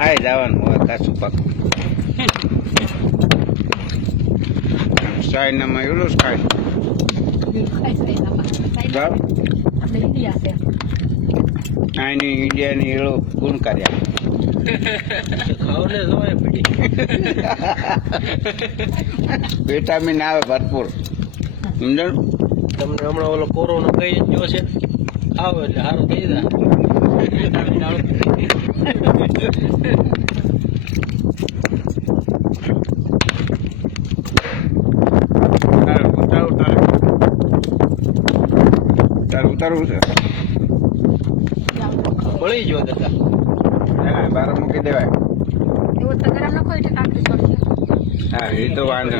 ખાઈ જવાનું હોય કાચું પાકું ચાઇનામાં એવડું જ ખાય આની ઇન્ડિયાની એળો ગુણ કર્યા વિટામિન આવે ભરપૂર સમજણ તમને હમણાં ઓલો કોરોના કઈ ગયો છે આવે એટલે સારું થઈ જાય ઉતારવું છે મળી ગયો દાદા બાર મૂકી દેવાય હા એ તો વાંધો